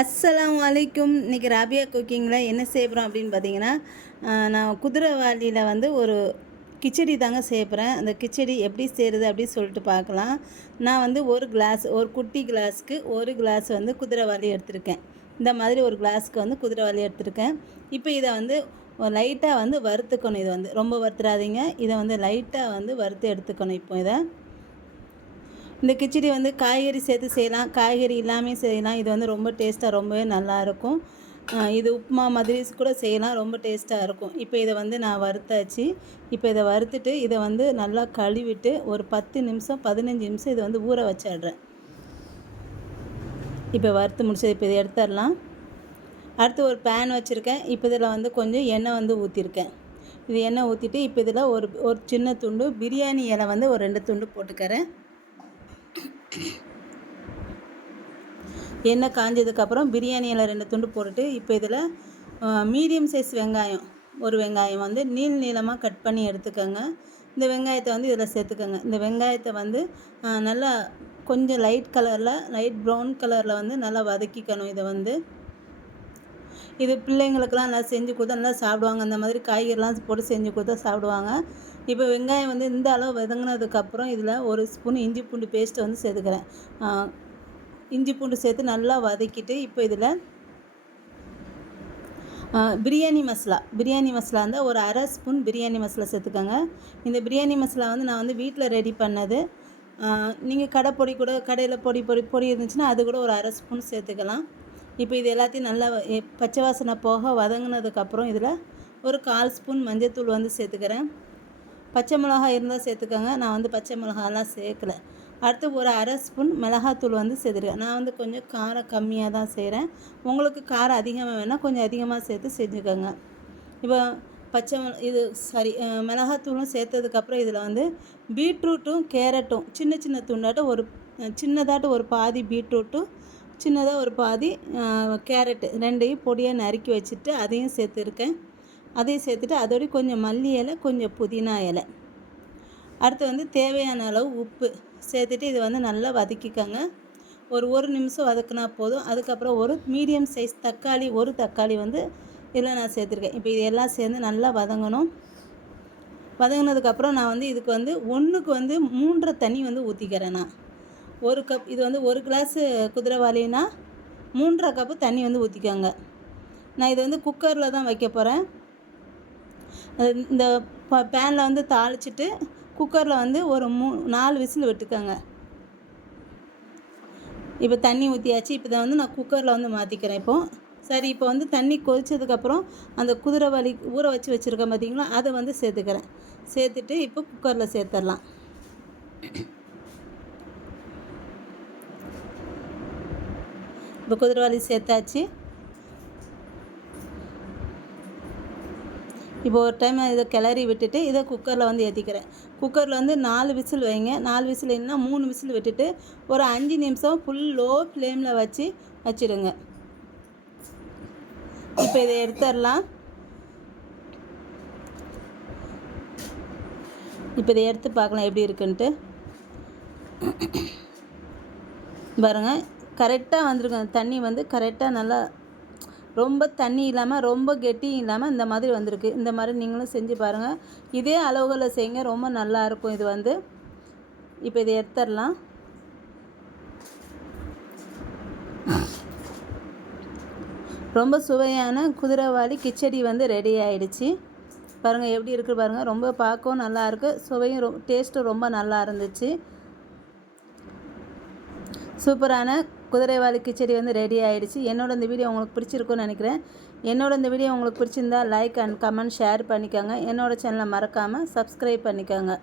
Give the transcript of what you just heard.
அஸ்ஸலாமு அலைக்கும். இன்றைக்கி ராபியா குக்கிங்கில் என்ன செய்கிறோம் அப்படின்னு பார்த்தீங்கன்னா, நான் குதிரைவாலியில் வந்து ஒரு கிச்சடி தாங்க செய்யப்போகிறேன். அந்த கிச்சடி எப்படி செய்கிறது அப்படின்னு சொல்லிட்டு பார்க்கலாம். நான் வந்து ஒரு குட்டி கிளாஸுக்கு ஒரு கிளாஸ் வந்து குதிரைவாலி எடுத்திருக்கேன். இந்த மாதிரி ஒரு கிளாஸுக்கு வந்து குதிரைவாலி எடுத்திருக்கேன். இப்போ இதை வந்து லைட்டாக வந்து வறுத்துக்கணும். இதை வந்து ரொம்ப வறுத்துறாதீங்க. இதை வந்து லைட்டாக வந்து வறுத்து எடுத்துக்கணும். இப்போ இந்த கிச்சடி வந்து காய்கறி சேர்த்து செய்யலாம், காய்கறி இல்லாமல் செய்யலாம். இது வந்து ரொம்ப டேஸ்ட்டாக ரொம்பவே நல்லாயிருக்கும். இது உப்புமா மாதிரி கூட செய்யலாம், ரொம்ப டேஸ்ட்டாக இருக்கும். இப்போ இதை வந்து நான் வறுத்தாச்சு. இப்போ இதை வறுத்துட்டு இதை வந்து நல்லா கழுவிட்டு ஒரு 10 நிமிஷம் 15 நிமிஷம் இதை வந்து ஊற வச்சிடுறேன். இப்போ வறுத்து முடிச்சது. இப்போ இதை எடுத்துடலாம். அடுத்து ஒரு பேன் வச்சுருக்கேன். இப்போ இதில் வந்து கொஞ்சம் எண்ணெய் வந்து ஊற்றிருக்கேன். இது எண்ணெய் ஊற்றிட்டு இப்போ இதில் ஒரு சின்ன துண்டு பிரியாணி இலை வந்து ஒரு 2 துண்டு போட்டுக்கிறேன். எண்ணெய் காஞ்சதுக்கப்புறம் பிரியாணி இலை 2 துண்டு போட்டுட்டு இப்போ இதில் மீடியம் சைஸ் வெங்காயம் ஒரு வெங்காயம் வந்து நீளமாக கட் பண்ணி எடுத்துக்கோங்க. இந்த வெங்காயத்தை வந்து இதில் சேர்த்துக்கோங்க. இந்த வெங்காயத்தை வந்து நல்லா கொஞ்சம் லைட் ப்ரௌன் கலரில் வந்து நல்லா வதக்கிக்கணும். இது பிள்ளைங்களுக்கெல்லாம் நல்லா செஞ்சு கொடுத்தா நல்லா சாப்பிடுவாங்க. அந்த மாதிரி காய்கறிலாம் போட்டு செஞ்சு கொடுத்தா சாப்பிடுவாங்க. இப்போ வெங்காயம் வந்து இந்த அளவு வதங்கினதுக்கப்புறம் இதில் ஒரு ஸ்பூன் இஞ்சி பூண்டு பேஸ்ட்டை வந்து சேர்த்துக்கிறேன். இஞ்சி பூண்டு சேர்த்து நல்லா வதக்கிட்டு இப்போ இதில் பிரியாணி மசாலா இருந்தால் ஒரு அரை ஸ்பூன் பிரியாணி மசாலா சேர்த்துக்கோங்க. இந்த பிரியாணி மசாலா வந்து நான் வந்து வீட்டில் ரெடி பண்ணது. நீங்கள் கடையில் பொடி இருந்துச்சுன்னா அது கூட ஒரு அரை ஸ்பூன் சேர்த்துக்கலாம். இப்போ இது எல்லாத்தையும் நல்லா பச்சை வாசனை போக வதங்கினதுக்கப்புறம் இதில் ஒரு 1/4 ஸ்பூன் மஞ்சள்தூள் வந்து சேர்த்துக்கிறேன். பச்சை மிளகாய் இருந்தால் சேர்த்துக்கோங்க. நான் வந்து பச்சை மிளகாலாம் சேர்க்கலை. அடுத்து ஒரு அரை ஸ்பூன் மிளகாத்தூள் வந்து சேர்த்துருக்கேன். நான் வந்து கொஞ்சம் காரம் கம்மியாக தான் செய்கிறேன். உங்களுக்கு காரம் அதிகமாக வேணால் கொஞ்சம் அதிகமாக சேர்த்து செஞ்சுக்கோங்க. இப்போ மிளகாத்தூளும் சேர்த்ததுக்கப்புறம் இதில் வந்து பீட்ரூட்டும் கேரட்டும் சின்ன சின்னதாட்டும் ஒரு பாதி பீட்ரூட்டும் சின்னதாக ஒரு பாதி கேரட்டு 2ஐயும் பொடியாக நறுக்கி வச்சுட்டு அதையும் சேர்த்துருக்கேன். அதையும் சேர்த்துட்டு அதோட கொஞ்சம் மல்லி இலை, கொஞ்சம் புதினா இலை, அடுத்து வந்து தேவையான அளவு உப்பு சேர்த்துட்டு இது வந்து நல்லா வதக்கிக்கோங்க. ஒரு நிமிஷம் வதக்குனா போதும். அதுக்கப்புறம் ஒரு மீடியம் சைஸ் ஒரு தக்காளி வந்து இதில் நான் சேர்த்துருக்கேன். இப்போ இது எல்லாம் சேர்ந்து நல்லா வதங்கணும். வதங்கினதுக்கப்புறம் நான் வந்து இதுக்கு வந்து 1க்கு வந்து 3 தண்ணி வந்து ஊற்றிக்கிறேன். நான் 1 கப் இது வந்து 1 கிளாஸு குதிரைவாலினா 3.5 கப்பு தண்ணி வந்து ஊற்றிக்கோங்க. நான் இதை வந்து குக்கரில் தான் வைக்க போகிறேன். இந்த பேனில் வந்து தாளிச்சிட்டு குக்கரில் வந்து ஒரு 4 விசில் விட்டுக்கோங்க. இப்போ தண்ணி ஊற்றியாச்சு. இப்போ தான் வந்து நான் குக்கரில் வந்து மாற்றிக்கிறேன். இப்போ வந்து தண்ணி கொதிச்சதுக்கப்புறம் அந்த குதிரைவாலி ஊற வச்சுருக்கேன் பார்த்தீங்களா, அதை வந்து சேர்த்துக்கிறேன். சேர்த்துட்டு இப்போ குக்கரில் சேர்த்துடலாம். இப்போ குதிரைவாலி சேர்த்தாச்சு. இப்போ ஒரு டைம் இதை கிளறி விட்டுட்டு இதை குக்கரில் வந்து ஏற்றிக்கிறேன். குக்கரில் வந்து 4 விசில் வைங்க. 4 விசில் இல்லைன்னா 3 விசில் விட்டுட்டு ஒரு 5 நிமிஷம் ஃபுல் லோ ஃப்ளேமில் வச்சிடுங்க. இப்போ இதை எடுத்துடலாம். இப்போ இதை எடுத்து பார்க்கலாம் எப்படி இருக்குன்ட்டு. பாருங்கள், கரெக்டாக வந்துருங்க. தண்ணி வந்து கரெக்டாக நல்லா ரொம்ப தண்ணி இல்லாமல் ரொம்ப கெட்டியும் இல்லாமல் இந்த மாதிரி வந்திருக்கு. இந்த மாதிரி நீங்களும் செஞ்சு பாருங்கள். இதே அளவுகளில் செய்யுங்க, ரொம்ப நல்லாயிருக்கும் இது வந்து. இப்போ இதை எடுத்துடலாம். ரொம்ப சுவையான குதிரைவாலி கிச்சடி வந்து ரெடி ஆகிடுச்சு. பாருங்கள் எப்படி இருக்குது பாருங்கள். ரொம்ப பார்க்கவும் நல்லாயிருக்கு, சுவையும் டேஸ்ட்டும் ரொம்ப நல்லா இருந்துச்சு. சூப்பரான குதிரைவாலி கிச்சடி வந்து ரெடி ஆகிடுச்சு. இந்த வீடியோ உங்களுக்கு பிடிச்சிருக்குன்னு நினைக்கிறேன். இந்த வீடியோ உங்களுக்கு பிடிச்சிருந்தா லைக் அண்ட் கமெண்ட் ஷேர் பண்ணிக்கோங்க. சேனலை மறக்காமல் சப்ஸ்கிரைப் பண்ணிக்கோங்க.